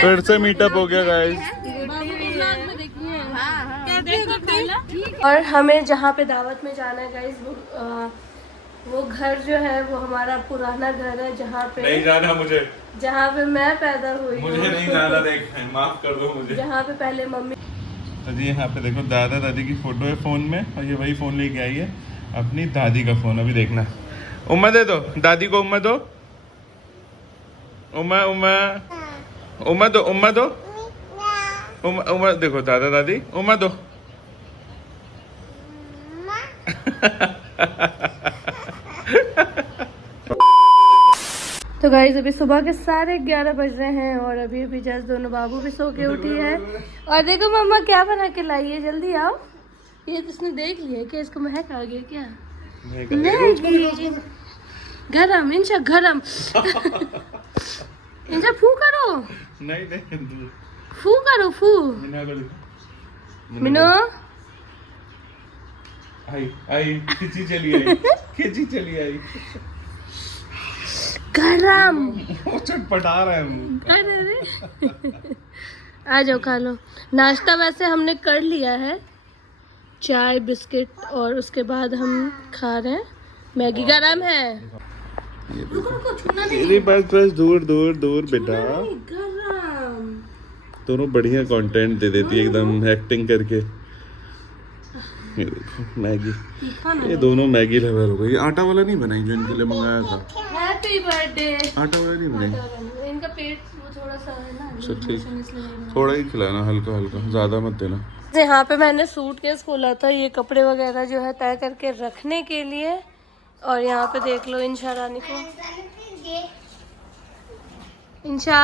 फिर से मीटअप हो गया गाइस। और हमें जहाँ पे दावत में जाना है गाइस, वो घर जो है वो हमारा पुराना घर है, जहाँ पे नहीं जाना मुझे, जहाँ पे मैं पैदा हुई, मुझे नहीं जाना। देख माफ कर दो मुझे। जहाँ पे पहले मम्मी। तो जी यहाँ पे देखो दादा दादी की फोटो है फोन में, और ये वही फोन लेके आई है, अपनी दादी का फोन। अभी देखना, उम्मा दे दो दादी को, उम्मा दो, उम्मा उम्मा उम्मा दो, उम्मा दो, उम्मा उम्मा। देखो दादा दादी, उम्मा दो। तो गाइस अभी सुबह के 11:30 बज रहे हैं और अभी अभी जस्ट दोनों बाबू भी सो के उठी है। और देखो मम्मा क्या बना के लाई है, जल्दी आओ। ये तो उसने देख लिया कि इसको महक आ गया क्या? नहीं गरम इंशा, गरम। इंशा फू करो। नहीं फू करो, फू। मिनो आई खिंची चली आई, खिंची चली आई। गरम। वो चटपटा रहा है मुंह। अरे आ जाओ खा लो। नाश्ता वैसे हमने कर लिया है, चाय बिस्किट, और उसके बाद हम खा रहे हैं मैगी। गरम है। रुको छूना नहीं। बस दूर दूर दूर बेटा। गरम। दोनों बढ़िया कंटेंट दे देती है एकदम एक्टिंग करके। ये देखो मैगी, ये दोनों मैगी लवर हो गई। आटा वाला नहीं बनाई जो इनके लिए मंगाया था। Happy birthday. आटा वाला नहीं बनाई, इनका पेट वो थोड़ा सा है ना, अच्छा ठीक, थोड़ा ही खिलाना, हल्का हल्का, ज्यादा मत देना। यहाँ पे मैंने सूटकेस खोला था, ये कपड़े वगैरह जो है तय करके रखने के लिए। और यहाँ पे देख लो इंशा रानी को। इंशा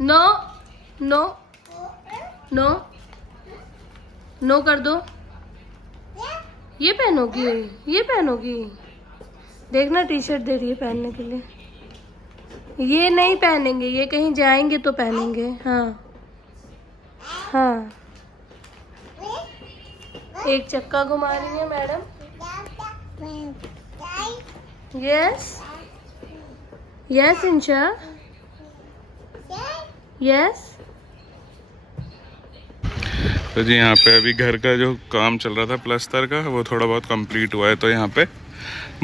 नो नो नो नो कर दो। ये पहनोगी, ये पहनोगी। देखना टी शर्ट दे रही है पहनने के लिए। ये नहीं पहनेंगे, ये कहीं जाएंगे तो पहनेंगे। हाँ हाँ, एक चक्का घुमा रही है मैडम। यस यस इंशा, यस। तो जी यहाँ पे अभी घर का जो काम चल रहा था प्लास्टर का, वो थोड़ा बहुत कंप्लीट हुआ है। तो यहाँ पे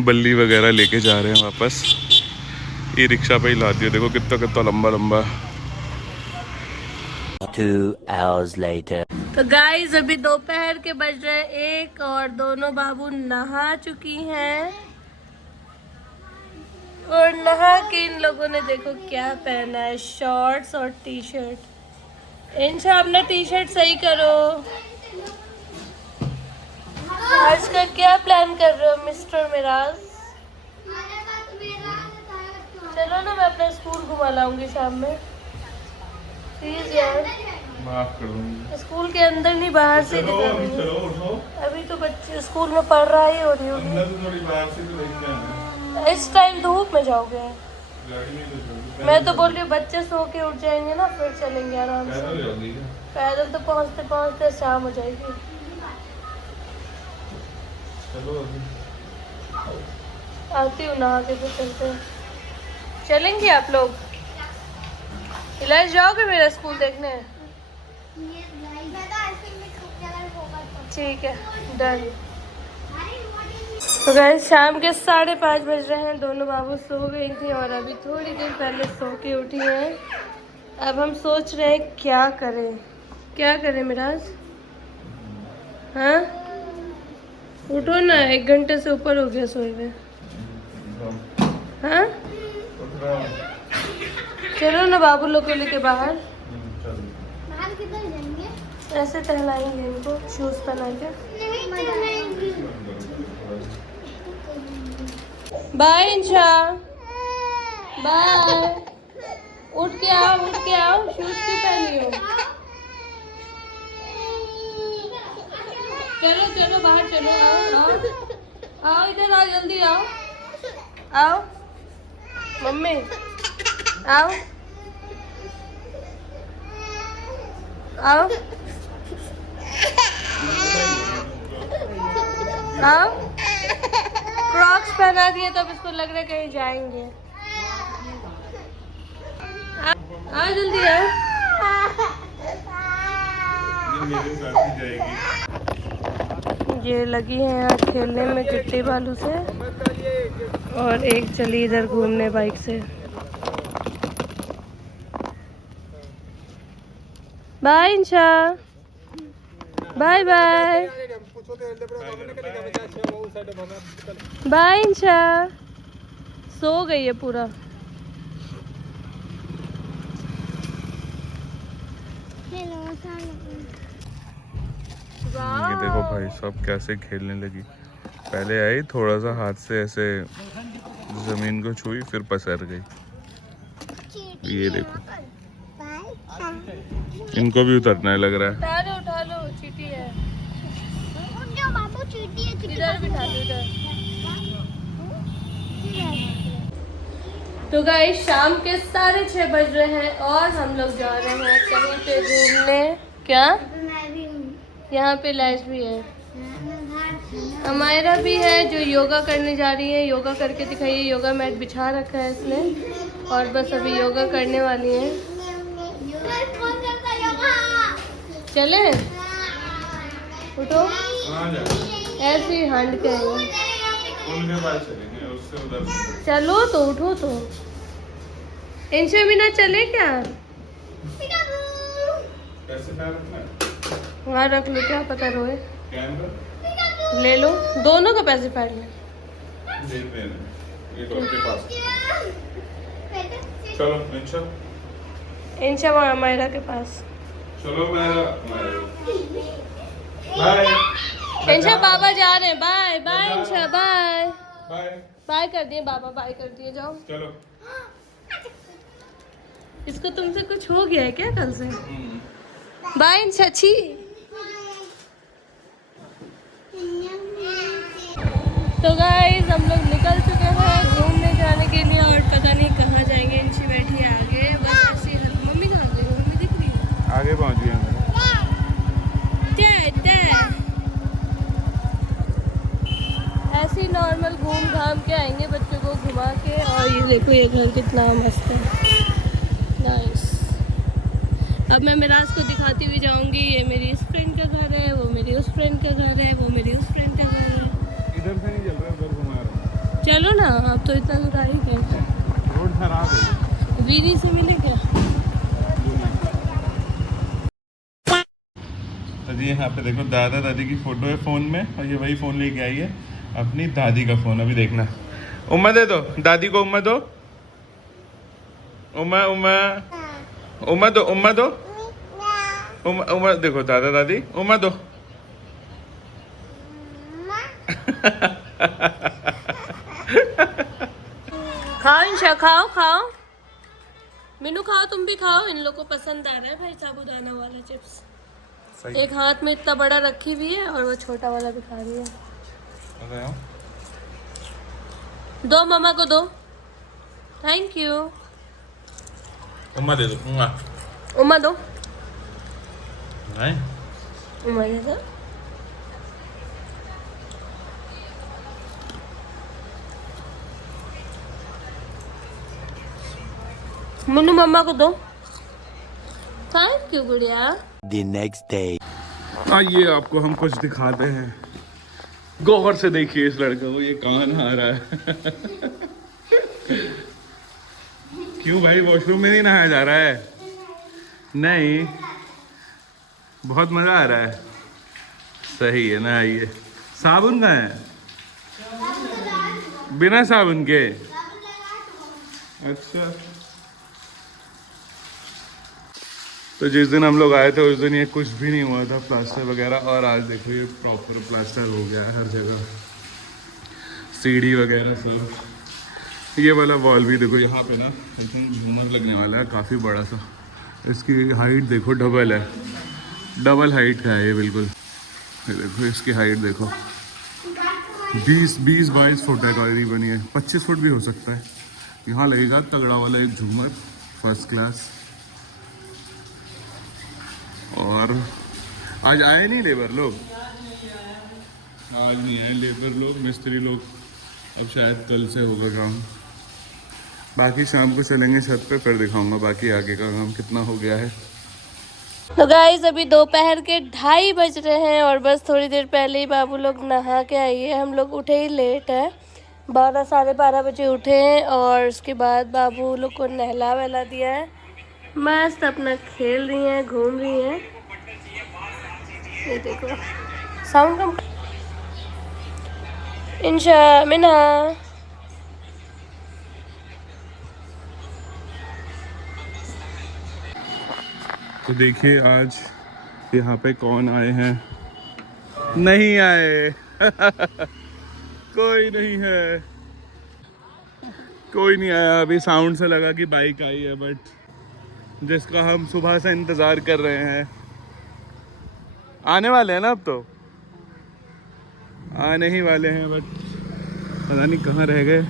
बल्ली वगैरह लेके जा रहे हैं वापस। ये रिक्शा पे ही लाती है, देखो कितना कितना लंबा लंबा। 2 hours later. तो गाइस अभी दोपहर के बज रहे 1 और दोनों बाबू नहा चुकी हैं। और नहा के इन लोगों ने देखो क्या पहना है, शॉर्ट्स और टी शर्ट। इंशा अपना टी शर्ट सही करो। आज का क्या प्लान कर रहे हो मिस्टर मिराज? चलो ना, मैं अपना स्कूल घुमा लाऊंगी शाम में, प्लीज यार। माफ कर दूंगी। स्कूल के अंदर नहीं, बाहर से दिखा दूंगी। अभी तो बच्चे स्कूल में पढ़ रहा ही हो रही होगी। इस टाइम धूप में जाओगे? मैं तो बोल रही हूँ बच्चे सो के उठ जाएंगे ना, फिर चलेंगे आराम से। पैदल तो पहुँचते पहुँचते शाम हो जाएगी। आती हूँ नहा के, फिर चलते हैं। चलेंगे आप लोग? इलाज जाओगे मेरा स्कूल देखने? ठीक है, डन। तो गाइस शाम के 5:30 बज रहे हैं, दोनों बाबू सो गई थी और अभी थोड़ी देर पहले सो के उठी हैं। अब हम सोच रहे हैं क्या करें, क्या करें मिराज? हाँ उठो ना, 1 घंटे से ऊपर हो गया सोए हुए। हाँ चलो ना बाबू लोग को लेके बाहर। ऐसे टहलाएंगे इनको, शूज पहना के। बाय इंशा, बाय। उठ के आओ, उठ के आओ। शूज क्यों पहनी हो? चलो चलो बाहर चलो, आओ आओ आओ, इधर आओ, जल्दी आओ आओ। मम्मी आओ आओ आओ। क्रॉक्स पहना दिए तो अब इसको लग रहा है कहीं जाएंगे। आ जल्दी आ। ये मेरे साथ ही जाएगी। ये लगी है यहाँ खेलने में गिट्टी बालू से, और एक चली इधर घूमने बाइक से। बाय इंशा, बाय बाय बाय इंशा। सो गई है पूरा। ये देखो भाई सब कैसे खेलने लगी। पहले आई थोड़ा सा हाथ से ऐसे जमीन को छुई, फिर पसर गई। ये देखो इनको भी उतरना है लग रहा है। उठा लो चींटी है। इधर बिठा लो इधर। तो गाइस शाम के 6:30 बज रहे हैं और हम लोग जा रहे हैं कहीं पे घूमने। क्या? यहाँ पे लैस भी है, अमायरा भी है जो योगा करने जा रही है। योगा करके दिखाइए। योगा मैट बिछा रखा है इसने और बस अभी योगा करने वाली है। चले उठो, ऐसे ही हंड के चलो तो उठो तो। इंशा भी ना चले क्या? वहाँ रख लो, क्या पता रोए। ले लो, दोनों का पैसे फाड़ ले। चलो इंशा, इंशा वहाँ अमायरा के पास। चलो बाय। इंशा बाबा जा रहे हैं। बाय बाय इंशा, बाय बाय बाय कर दिए बाबा, बाय कर दिए। जाओ। चलो। इसको तुमसे कुछ हो गया है क्या कल से? बाय इंशा। छी। तो गाइस हम लोग निकल चुके हैं घूमने जाने के लिए और पता नहीं कहाँ जाएंगे। इंशी बैठी है आगे बस ऐसे ही। मम्मी कहाँ गई? मम्मी दिख रही है? आगे पहुंच गए हम। ऐसे ही नॉर्मल घूम घाम के आएंगे, बच्चों को घुमा के। और ये देखो ये घर कितना मस्त है, नाइस। अब मैं मिराज को दिखाती हुई जाऊंगी। ये मेरी इस फ्रेंड का घर है, वो मेरी उस फ्रेंड का घर है, वो मेरी उस फ्रेंड का घर है। इधर से नहीं चल रहा, उधर घुमा रहा हूं। चलो ना, अब तो इतना दूर आ ही गए। रोड खराब है। वीरी से मिले क्या? तो जी यहाँ पे देखो दादा दादी की फोटो है फोन में, और ये वही फोन लेके आई है अपनी दादी का फोन। अभी देखना, उम्मा दे दो दादी को, उम्मा दो, उम्मा उम्मा उम्मा दो, उम्मा दो, उम्मा उम्मा। देखो दादा दादी, उम्मा दो। खाओ इंशा, खाओ खाओ। मीनू खाओ, तुम भी खाओ। इन लोग को पसंद आ रहा है भाई साबूदाना वाला चिप्स। एक हाथ में इतना बड़ा रखी हुई है और वो छोटा वाला दिखा रही है। दो मम्मा को दो। Thank you. उम्मा दे दो, उम्मा। उम्मा दो। नहीं उम्मा दे दो। मुन्नू मम्मा को दो। थैंक यू गुड़िया। The next day. आइए आपको हम कुछ दिखाते हैं। गौर से देखिए इस लड़के को, ये कहाँ नहा रहा है। क्यों भाई, वॉशरूम में नहीं नहाया जा रहा है? नहीं, बहुत मजा आ रहा है। सही है, नहाइए। साबुन कहाँ है? बिना साबुन के? अच्छा। तो जिस दिन हम लोग आए थे उस दिन ये कुछ भी नहीं हुआ था, प्लास्टर वगैरह, और आज देखो ये प्रॉपर प्लास्टर हो गया है हर जगह, सीढ़ी वगैरह सब। ये वाला वॉल भी देखो, यहाँ पे ना झूमर लगने वाला है काफ़ी बड़ा सा। इसकी हाइट देखो डबल है, डबल हाइट का है ये बिल्कुल। ये देखो इसकी हाइट देखो, 20-22 फुट है करीबन, ये 25 फुट भी हो सकता है। यहाँ लगेगा तगड़ा वाला एक झूमर, फर्स्ट क्लास। और आज आए नहीं लेबर लोग, आज नहीं आए लेबर लोग, मिस्त्री लोग। अब शायद कल से होगा काम। बाकी शाम को चलेंगे छत पे, फिर दिखाऊंगा बाकी आगे का काम कितना हो गया है। तो गाइस अभी दोपहर के 2:30 बज रहे हैं और बस थोड़ी देर पहले ही बाबू लोग नहा के आई है। हम लोग उठे ही लेट है, 12 साढ़े 12 बजे उठे हैं और उसके बाद बाबू लोग को नहला वहला दिया है। मस्त अपना खेल रही हैं, घूम रही हैं। ये देखो साउंड कम। इंशा मिना तो देखिए आज यहाँ पे कौन आए हैं। नहीं आए कोई नहीं है, कोई नहीं आया। अभी साउंड से लगा कि बाइक आई है, बट जिसका हम सुबह से इंतज़ार कर रहे हैं आने वाले हैं ना। अब तो आने ही वाले हैं, बट पता नहीं कहाँ रह गए।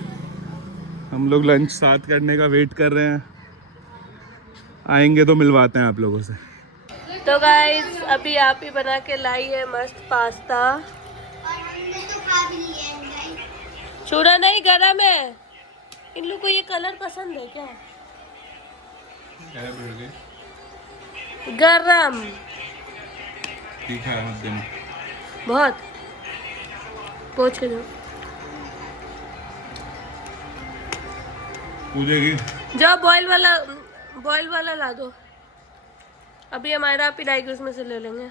हम लोग लंच साथ करने का वेट कर रहे हैं, आएंगे तो मिलवाते हैं आप लोगों से। तो गाइस अभी आप ही बना के लाई है मस्त पास्ता। चूड़ा नहीं गरम है। इन लोग को ये कलर पसंद है क्या? गरम ठीक है दिन बहुत। पोंछ के दो। पूजेगी। जाओ बॉयल वाला ला दो। अभी हमारा पिलाएगी, उसमें से ले लेंगे।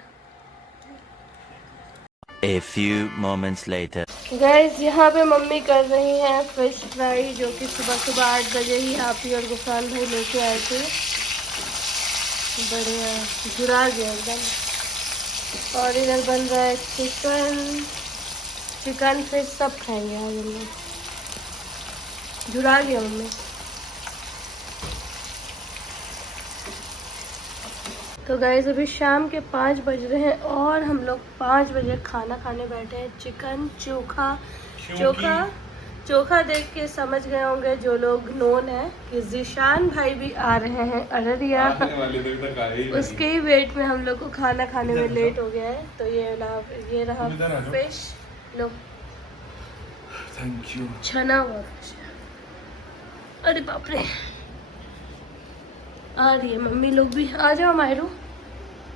A few moments later. Guys यहाँ पे मम्मी कर रही हैं फिश फ्राई, जो कि सुबह सुबह 8 बजे ही आप ही और गुफरान भाई लेके आए थे। बढ़िया झुरा गया एकदम। और इधर बन रहा है चिकन फिश सब खाएंगे आज हम लोग। झुरा गया मम्मी। तो गाइस अभी शाम के 5 बज रहे हैं और हम लोग 5 बजे खाना खाने बैठे हैं। चिकन चोखा देख के समझ गए होंगे जो लोग नोन है कि जीशान भाई भी आ रहे हैं अररिया। उसके ही वेट में हम लोग को खाना खाने में लेट हो गया है। तो ये रहा फिश। Low thank you. छना हुआ फिश। अरे बाप रे, आ रही है मम्मी लोग भी। आ जाओ मायरू।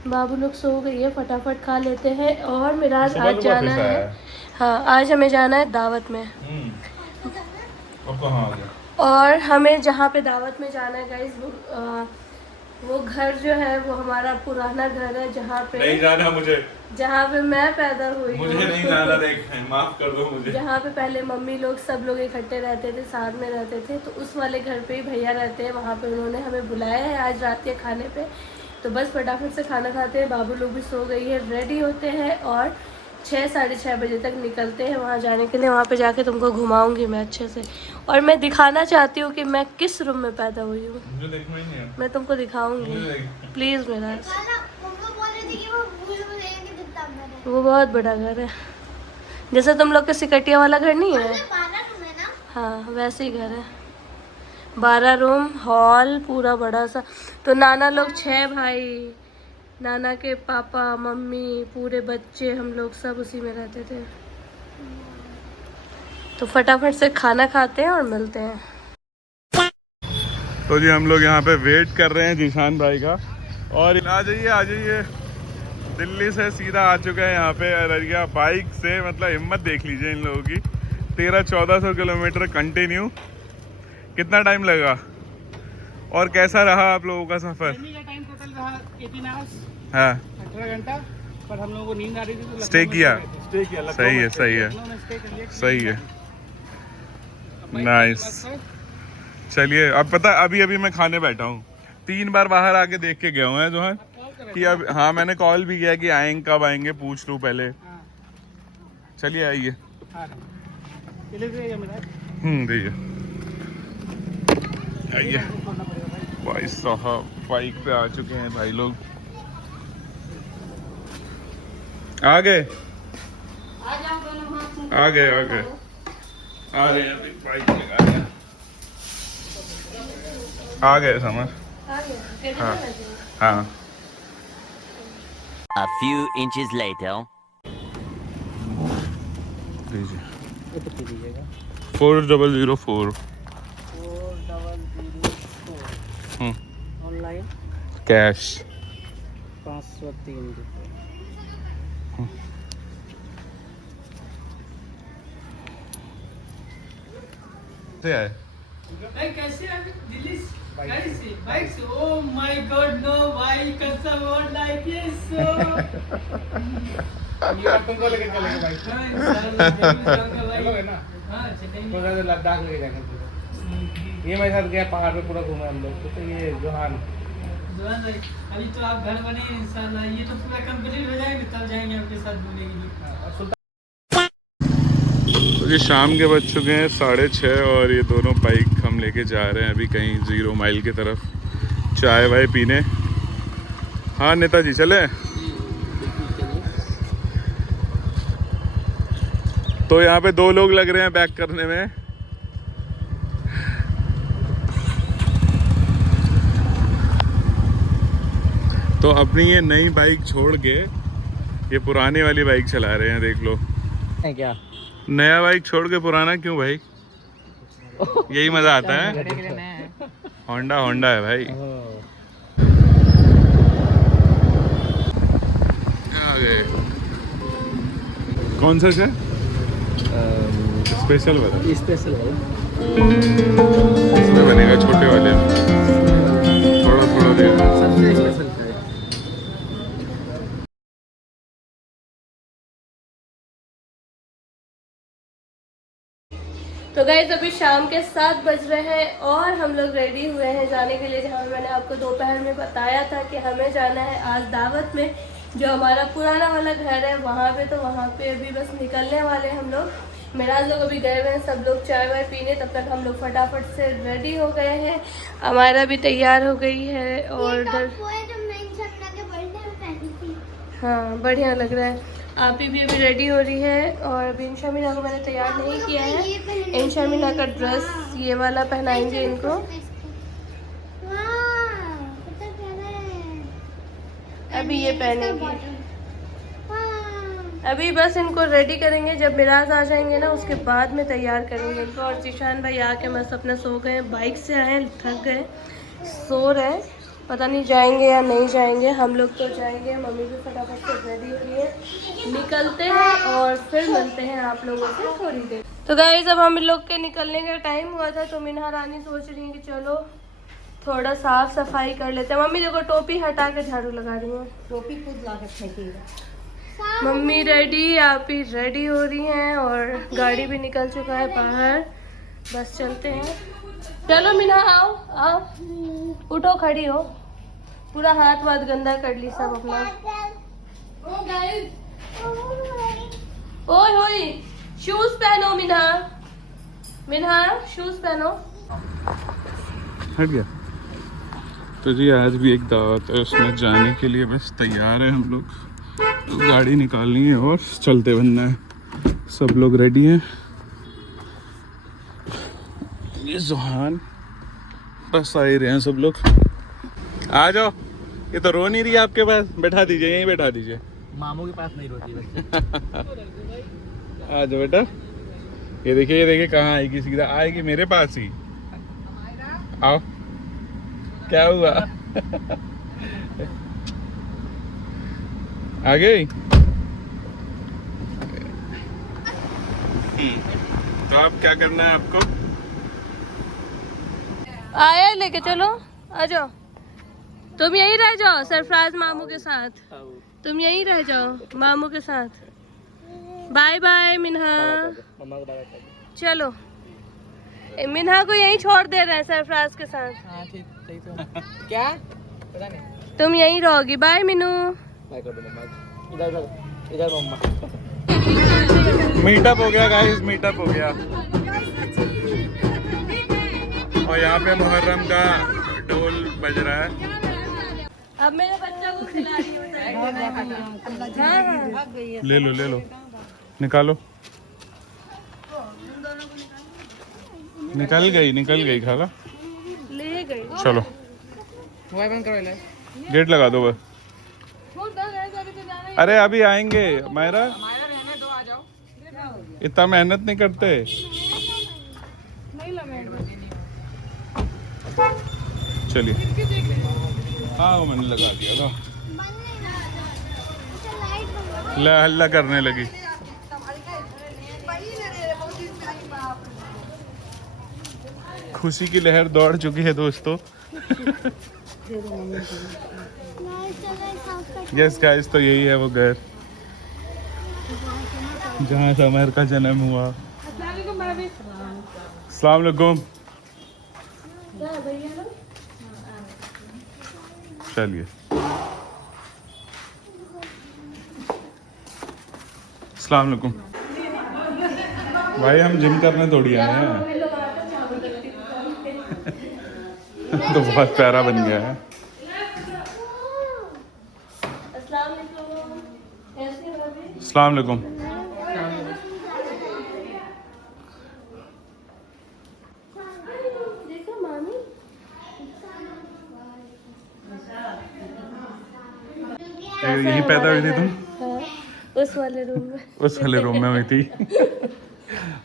बाबू लोग सो गई है, फटाफट खा लेते हैं। और मेरा आज जाना है। हाँ आज हमें जाना है दावत में। अब कहाँ आ गया? और हमें जहाँ पे दावत में जाना है गाइस, वो घर जो है वो हमारा पुराना घर है, जहाँ पे नहीं जाना मुझे, जहाँ पे मैं पैदा हुई। मुझे नहीं जाना। देख माफ कर दो मुझे। जहाँ पे पहले मम्मी लोग सब लोग इकट्ठे रहते थे, साथ में रहते थे, तो उस वाले घर पे ही भैया रहते हैं। वहाँ पे उन्होंने हमें बुलाया है आज रात के खाने पे। तो बस फटाफट से खाना खाते हैं। बाबू लोग भी सो गई है, रेडी होते हैं और 6 साढ़े 6 बजे तक निकलते हैं वहाँ जाने के लिए। वहाँ पे जाके तुमको घुमाऊंगी मैं अच्छे से, और मैं दिखाना चाहती हूँ कि मैं किस रूम में पैदा हुई हूँ। मुझे देखना ही नहीं है। मैं तुमको दिखाऊंगी प्लीज़ मेरा। वो बहुत बड़ा घर है, जैसे तुम लोग के सिकटिया वाला घर नहीं है। हाँ वैसे ही घर है। 12 रूम, हॉल पूरा बड़ा सा। तो नाना लोग 6 भाई, नाना के पापा मम्मी पूरे बच्चे, हम लोग सब उसी में रहते थे। तो फटाफट से खाना खाते हैं और मिलते हैं। तो जी हम लोग यहाँ पे वेट कर रहे हैं जीशान भाई का। और आ जाइए दिल्ली से सीधा आ चुका है यहाँ पे अररिया बाइक से। मतलब हिम्मत देख लीजिए इन लोगों की। 1300-1400 किलोमीटर कंटिन्यू। कितना टाइम लगा और कैसा रहा आप लोगों का सफर? का टाइम टोटल रहा 18 आवर्स, हाँ 18 घंटा। पर हम लोगों को नींद आ रही थी तो स्टे किया। सही है सही है नाइस। चलिए अब पता, अभी मैं खाने बैठा हूँ। 3 बार बाहर आके देख के गया हूँ है जो है कि अब। हाँ मैंने कॉल भी किया कि आएंगे, कब आएंगे पूछ लूँ पहले। चलिए आइए। दीजिए आइए। भाई साहब बाइक पे आ चुके हैं भाई लोग। आ गए आ रहे हैं अभी बाइक में आ गए समझ। हाँ हाँ। A few inches later. दीजिए 4004। 4004 ऑनलाइन कैश 503 रुपये। से आए भाई कैसे आ गए दिल्ली से? गाड़ी से, बाइक से? ओह माय गॉड, नो भाई, कसम वोट लाइक दिस। ये बार तुमको लेके चलेंगे भाई। हां इंशाल्लाह जरूर जाऊंगा भाई। चलोगे ना? हां चलेंगे। तो लद्दाख लेके जाएंगे तुझे। ये मेरे साथ गया पहाड़ पे पूरा घूमे हम लोग। तो ये जोहान जुआन भाई, अभी तो आप घर बने हैं इंशाल्लाह, ये तो पूरा कंप्लीट हो जाएंगे तब जाएंगे आपके साथ घूमने के लिए। तो ये शाम के बज चुके हैं 6:30 और ये दोनों बाइक हम लेके जा रहे हैं अभी कहीं 0 माइल की तरफ चाय वाय पीने। हाँ नेताजी चले। तो यहाँ पे 2 लोग लग रहे हैं बैक करने में। तो अपनी ये नई बाइक छोड़ के ये पुरानी वाली बाइक चला रहे हैं, देख लो। क्या नया बाइक छोड़ के पुराना क्यों भाई? यही मजा आता है। होंडा होंडा है भाई। आ गए। कौन सा है? स्पेशल वाला। स्पेशल है। इसमें बनेगा छोटे वाले में। थोड़ा थोड़ा दे दो। सबसे स्पेशल है। तो गाइस अभी शाम के 7 बज रहे हैं और हम लोग रेडी हुए हैं जाने के लिए, जहाँ मैंने आपको दोपहर में बताया था कि हमें जाना है आज दावत में, जो हमारा पुराना वाला घर है वहाँ पे। तो वहाँ पे अभी बस निकलने वाले हैं हम लोग। मेराज लोग अभी गए हुए हैं सब लोग चाय वाय पीने, तब तक हम लोग फटाफट से रेडी हो गए हैं। हमारा भी तैयार हो गई है और इधर हाँ बढ़िया लग रहा है। आप ही भी अभी रेडी हो रही है और अभी इंशामीना को मैंने तैयार नहीं किया है। इंशामीना का ड्रेस ये वाला पहनाएंगे इनको। अभी ये पहनेंगे, अभी बस इनको रेडी करेंगे। जब मिराज आ जाएंगे ना उसके बाद में तैयार करेंगे इनको। और जीशान भाई आके मस्त अपना सो गए, बाइक से आए थक गए, सो रहे। पता नहीं जाएंगे या नहीं जाएंगे। हम लोग तो जाएंगे, मम्मी भी फटाफट से रेडी हुई है, निकलते हैं और फिर मिलते हैं आप लोगों से थोड़ी देर। तो गाइस अब हम लोग के निकलने का टाइम हुआ था, तो मिन्हा रानी सोच रही है कि चलो थोड़ा साफ सफाई कर लेते हैं। मम्मी देखो टोपी हटा के झाड़ू लगा रही है। टोपी खुद ला के फेंकेगा। मम्मी रेडी, आप ही रेडी हो रही हैं और गाड़ी भी निकल चुका है बाहर। बस चलते हैं। चलो मीना आओ आओ, उठो खड़ी हो। पूरा हाथ वाथ गंदा कर ली सब अपना। ओए होए शूज पहनो मीना, मीना शूज पहनो। हट गया। तो जी आज भी एक दावत है, उसमें जाने के लिए बस तैयार है हम लोग। तो गाड़ी निकालनी है और चलते बनना है। सब लोग रेडी हैं। ये जोहान बस आ ही रहे हैं सब लोग। आ जाओ, ये तो रो नहीं रही आपके पास। बैठा दीजिए, यहीं बैठा दीजिए। मामू के पास नहीं रोती बच्चे। आ जाओ बेटा। ये देखिए कहाँ आएगी, सीधा आएगी मेरे पास ही। आओ। क्या हुआ? आ गई। तो अब क्या करना है आपको? आया लेके चलो, आ जाओ। तुम यहीं रह जाओ सरफराज मामू के साथ। तुम यहीं रह जाओ मामू के साथ। Bye bye Minha. चलो मिन्हा को यहीं छोड़ दे रहे हैं सरफराज के साथ। हाँ ठीक तो। क्या पता नहीं। तुम यहीं रहोगी। बाय मीनू। इधर इधर मम्मा। मीटअप हो गया गाइस, मीटअप हो गया। और यहाँ पे मुहर्रम का ढोल बज रहा है। अब मेरे बच्चा को खिला रही हूँ। ले लो निकालो। निकल गई खाला। ले गई। चलो मोबाइल बंद करो ले। गेट लगा दो बस। अरे अभी आएंगे मायरा। रहने दो, आ जाओ। इतना मेहनत नहीं करते। चलिए। हाँ वो मैंने लगा दिया था। ला हल्ला करने लगी। खुशी की लहर दौड़ चुकी है दोस्तों। यस गाइस, तो यही है वो घर जहाँ समर का जन्म हुआ। अस्सलाम वालेकुम। चलिए। अस्सलाम वालेकुम। भाई हम जिम करने थोड़ी आए हैं। तो बहुत प्यारा बन गया है। अस्सलाम वालेकुम। यही पैदा हुई थी तुम? उस वाले रूम में। उस वाले रूम में हुई थी।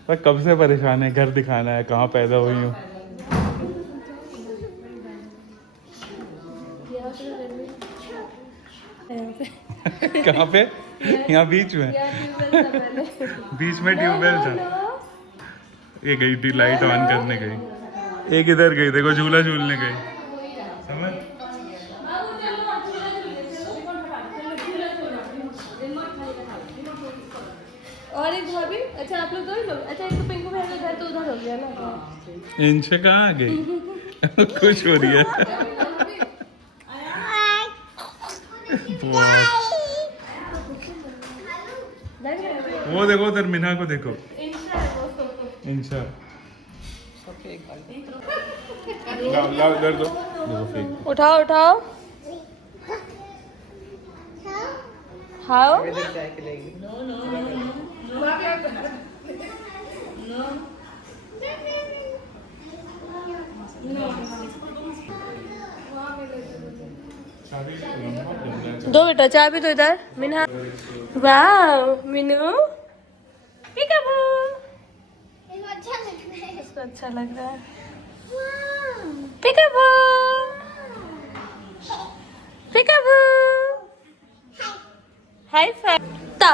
पर कब से परेशान है, घर दिखाना है, कहाँ पैदा हुई हूँ। कहाँ पे? यहाँ बीच में। बीच में ट्यूबवेल था। ये गई थी लाइट ऑन करने गई। एक इधर गई, देखो झूला झूलने गई। समझ? और एक भाभी। अच्छा आप लोग दो ही लोग। अच्छा एक तो पिंकू बहन का घर तो उधर हो गया ना। इनसे कहाँ आ गई? खुश हो रही है। वो देखो उधर मिना को देखो। इंशा लाओ इधर दो। उठाओ उठाओ। खाओ। दो बेटा चाय भी तो इधर। मिना वाह मिनू पिकाबू। इसको अच्छा लग रहा है। पिकाबू पिकाबू। High five. ता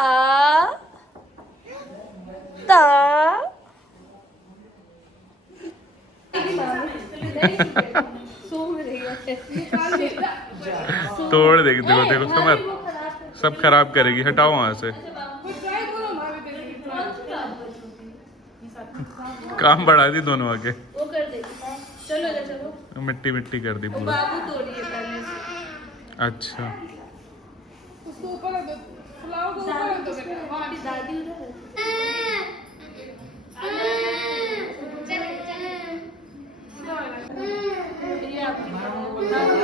ता तोड़ देगी। देखो देखो समर सब खराब करेगी। हटाओ वहां से। काम बढ़ा दी दोनों आके। वो कर देगी। चलो चलो। मिट्टी मिट्टी कर दी पूरा। बाबू तोड़िए पहले। अच्छा उसको ऊपर रख दो, फुलाओ को ऊपर रख दो बेटा। दादी उधर है। ये आपकी दादी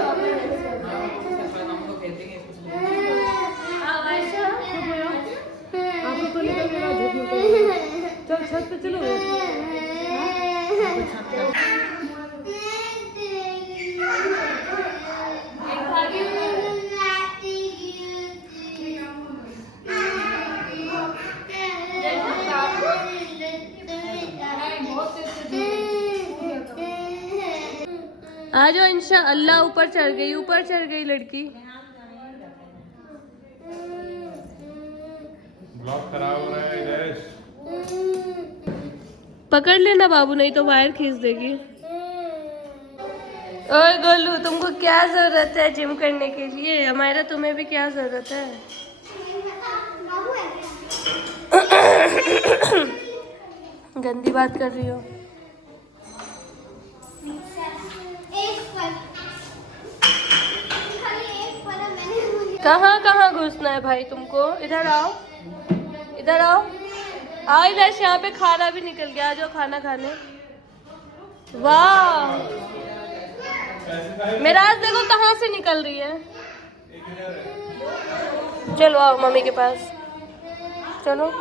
आयशा आपको तो निकल गया झूठ। चल छत पे चलो। आ जाओ इंशाअल्लाह। ऊपर चढ़ गई लड़की। ब्लॉक खराब हो रहा है गैस। पकड़ लेना बाबू, नहीं तो वायर खींच देगी। ओए गोलू तुमको क्या जरूरत है जिम करने के लिए? हमारा तुम्हें भी क्या जरूरत है? गंदी बात कर रही हो। कहाँ कहाँ घुसना है भाई तुमको? इधर आओ इधर आओ। आओ इधर से। यहाँ पे खाना भी निकल गया। आ जाओ खाना खाने। वाह मेरा आज देखो कहाँ से निकल रही है। चलो आओ मम्मी के पास। चलो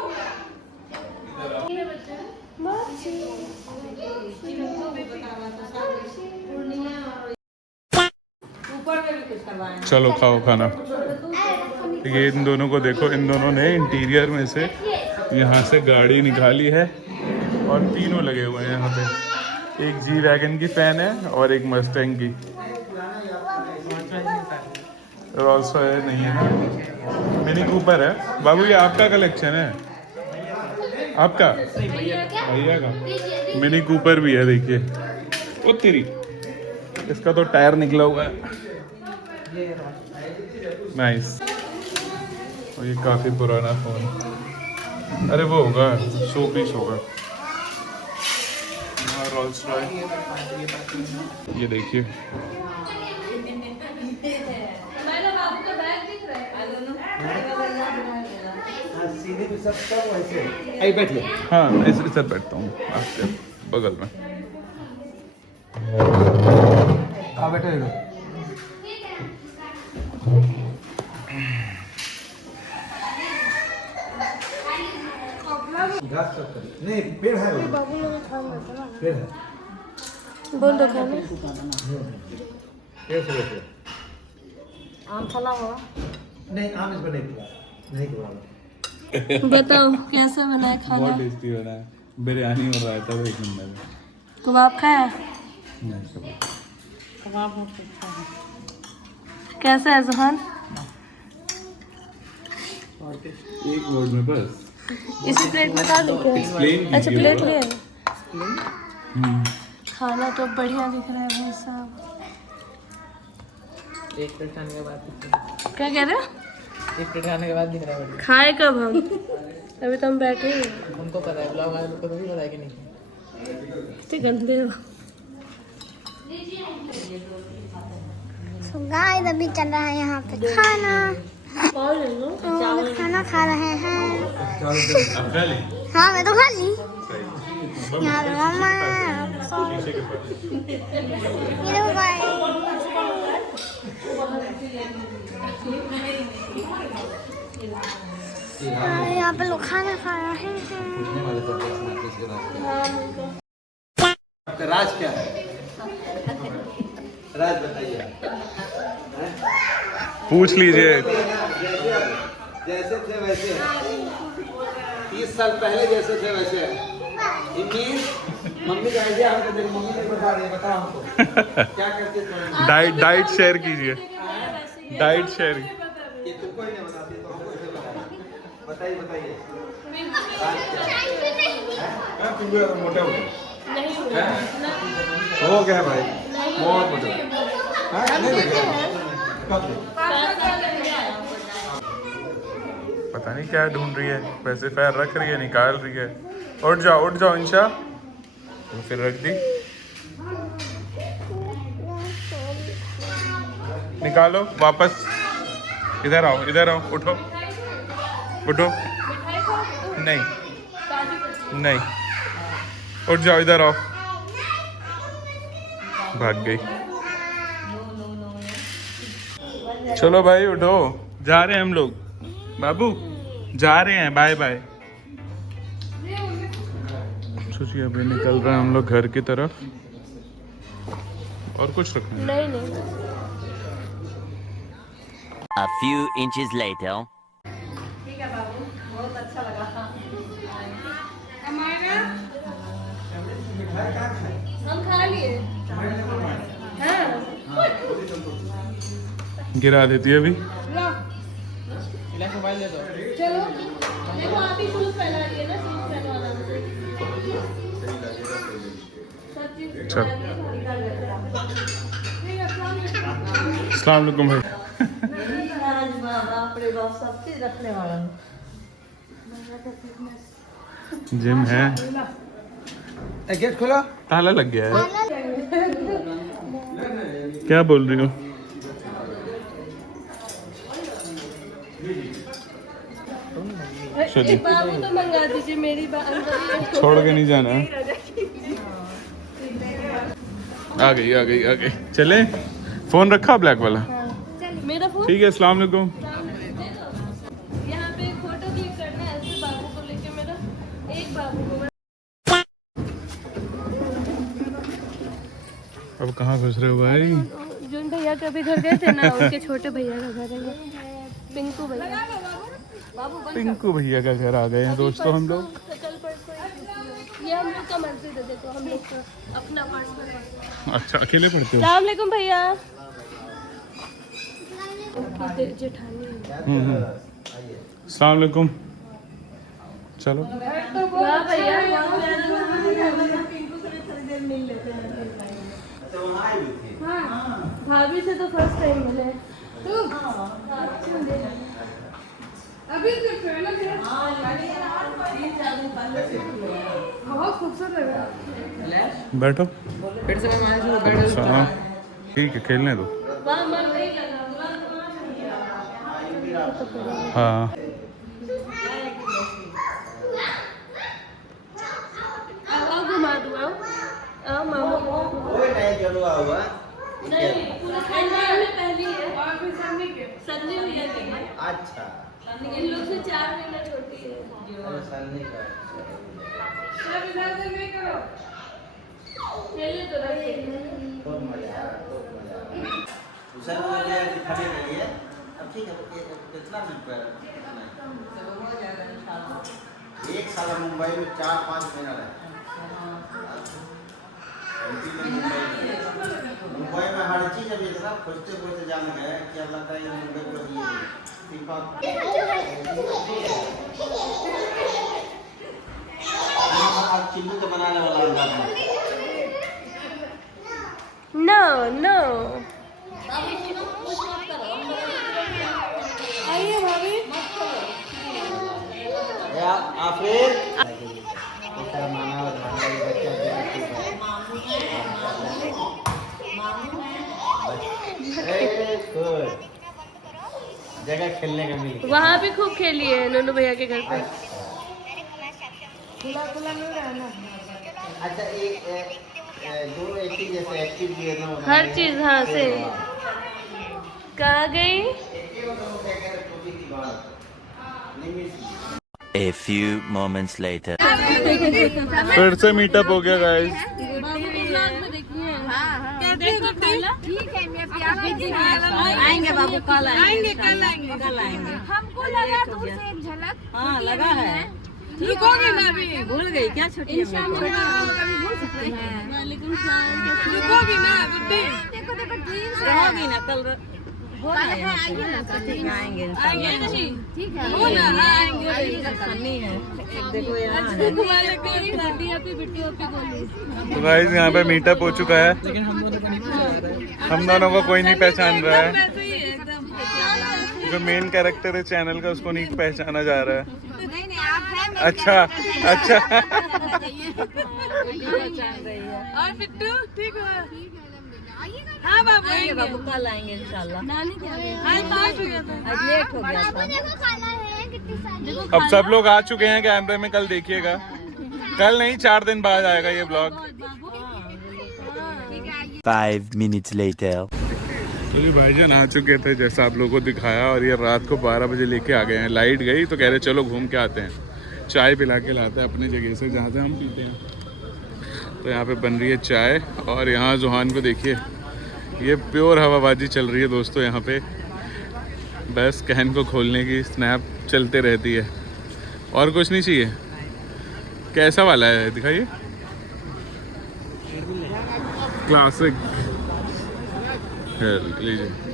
चलो खाओ खाना। ये इन दोनों को देखो, इन दोनों ने इंटीरियर में से यहाँ से गाड़ी निकाली है और तीनों लगे हुए हैं यहाँ पे। एक जी वैगन की फैन है और एक मस्टैंग की। रॉल्स रॉयस नहीं है ना, मिनी कूपर है। बाबू ये आपका कलेक्शन है? आपका? भैया का मिनी कूपर भी है, देखिए। ओ तेरी, इसका तो टायर निकला हुआ है। नाइस। और ये काफी पुराना फोन, अरे वो होगा शो पीस होगा। रॉल्स रॉयस, ये देखिए। बाबू का बैग दिख रहा है। सीधे भी सब वैसे आई बैठ ले। हाँ ऐसे इधर बैठता हूँ आपके बगल में। हाँ बैठो देखो। घास नहीं, पेड़ है वो। पेड़ है। बोल दो खाने। पेड़ से बैठे। आम फला हुआ। नहीं, आम इस पर नहीं खुला, नहीं खुला। बताओ कैसा बना है खाना? बहुत टेस्टी बना है, बिरयानी और रायता तो एक नंबर है। कबाब खाया? नहीं, कबाब बहुत अच्छा है। कैसा है जुहान? एक वर्ड में बस इसी प्लेट में खा लो क्या? एक्सप्लेन अच्छा कीजिए। प्लेट ले आए। खाना तो बढ़िया दिख रहा है भाई साहब। एक प्लेट खाने के बाद क्या कह रहे हो? एक प्लेट खाने के बाद दिख रहा है। खाए कब हम? अभी तो हम बैठे ही हैं। उनको पता है, ब्लॉग वाले को तो भी पता है कि नहीं। इतने गंदे हो। गाइस अभी चल रहा है यहाँ पे खाना। और ले लो। हम खाना खा रहे हैं। अब खा ली? हाँ मैं तो खा ली। सही। यहाँ पे मम्मा है, शीशे के पास। ये देखो गाइस। यहाँ पे लोग खाना खा रहे हैं। आपका राज क्या है? राज बताइए। पूछ लीजिए। जैसे थे वैसे 30 साल पहले जैसे थे वैसे मम्मी का आइडिया हमको दे, मम्मी ने बता रही है, बताओ हमको क्या करते थे। डाइट शेयर कीजिए, डाइट शेयर। ये तुमको ही नहीं बताती तो हमको कैसे बताएं? बताइए बताइए। मोटा हो गया भाई, बहुत मोटा। पता नहीं क्या ढूंढ रही है, पैसे पैर रख रही है, निकाल रही है। उठ जाओ इंशा। तो फिर रख दी, निकालो वापस। इधर आओ, उठो। नहीं, उठ जाओ, इधर आओ। भाग गई। चलो भाई उठो, जा रहे हैं हम लोग। बाबू जा रहे हैं, बाय बाय। सोचिए अभी निकल रहे हैं हम लोग घर की तरफ। और कुछ रखना है? नहीं। A few inches later. हम खा लिए। हाँ। गिरा देती है अभी। मोबाइल दे दो। चलो देखो आप ही शूज पहना लिए ना, शूज पहनवाना। अच्छा, अस्सलाम वालेकुम भाई। सब चीज रखने वाला जिम है, गेट खोलो। ताला लग गया है। क्या बोल रही हो? चलिए, बाबू तो मंगा दीजिए, मेरी छोड़ के नहीं जाना। आ गई। चले, फोन रखा ब्लैक वाला? मेरा फोन। ठीक है, अस्सलाम वालेकुम। यहाँ पे एक फोटो क्लिक करना है ऐसे बाबू को लेके, मेरा एक बाबू को। अब कहाँ घुस रहे हो भाई? जोन भैया के अभी घर गए थे ना, उनके छोटे भैया का घर है ये। पिंकू भैया। पिंकू भैया का घर आ गए हैं दोस्तों हम लोग। कल परसों ये हम लोग का मस्जिद है, देखो हम लोग का अपना पर्सनल। अच्छा, अकेले पढ़ते हो? अस्सलाम वालेकुम भैया। जेठानी है। अस्सलाम वालेकुम। चलो वाह भैया, भाभी से तो फर्स्ट टाइम मिले। अभी सिर्फ है ना बहुत खूबसूरत लग रहा है। बैठो। अच्छा, ठीक है, खेलने दो। वहाँ मन नहीं लगा। हाँ आओ घुमा दूँ, आओ आओ मामा। नहीं, पूरा खानदान में पहली है। और फिर सामने के सन्नी भैया की है। अच्छा इन लोग से 4 महीना छोटी है। सब इधर से नहीं करो। खेले तो रहे। बहुत मजा आया, बहुत मजा आया। दूसरा मुझे दिखाने के लिए अब ठीक है, कितना मिनट पर एक साल मुंबई में 4-5 महीना रहे। मुंबई में हर चीज अभी इतना खोजते खोजते जान गए कि अब लगता है ये मुंबई को ही आप चिल्लू के बनाने वाला अंदाज में नो नो। आइए भाभी। आफिर ऐसा माना और माना ये बच्चा गुड जगह खेलने का मिल गया। वहाँ भी खूब खेली है नोनू भैया के घर पे। अच्छा एक दोनों एक ही जैसे एक्टिव भी है ना हर चीज हाँ से। कहाँ गई? A few moments later. फिर से मीटअप हो गया गाइस। आएंगे बाबू, कल आएंगे। हमको लगा दूर से एक झलक। हाँ लगा है। रुकोगे ना अभी? भूल गई क्या छुट्टी है? रुकोगी ना गुड्डी? देखो देखो जीन्स रहोगी ना कल? आइए ना आएंगे आएंगे नहीं? ठीक है। हो ना आएंगे। सन्नी है देखो यहाँ तो गाइस यहाँ पे मीटअप हो चुका है। हम दोनों को कोई नहीं पहचान रहा है। ऐसे ही है एकदम। जो मेन कैरेक्टर है चैनल का उसको नहीं पहचाना जा रहा है। नहीं नहीं आप हैं मेरे अच्छा अच्छा। और पिट्टू ठीक हो? आइएगा। हाँ बाबू आएंगे बाबू, कल आएंगे इंशाल्लाह। नानी क्या गई? आज बात हो गया था। आज लेट हो गया था। देखो खाना है कितनी सारी। अब सब लोग आ चुके हैं कैमरे में, कल देखिएगा। कल नहीं, 4 दिन बाद आएगा ये ब्लॉग। 5 minutes later. तो जी भाईजान आ चुके थे जैसा आप लोगों को दिखाया, और ये रात को 12 बजे लेके आ गए हैं। लाइट गई तो कह रहे चलो घूम के आते हैं, चाय पिला के लाते हैं अपनी जगह से जहाँ से हम पीते हैं। तो यहाँ पे बन रही है चाय, और यहाँ जुहान को देखिए, ये प्योर हवाबाजी चल रही है दोस्तों यहाँ पे। बस कैन को खोलने की स्नैप चलते रहती है, और कुछ नहीं चाहिए। कैसा वाला है दिखाइए, क्लासिक। लीजिए।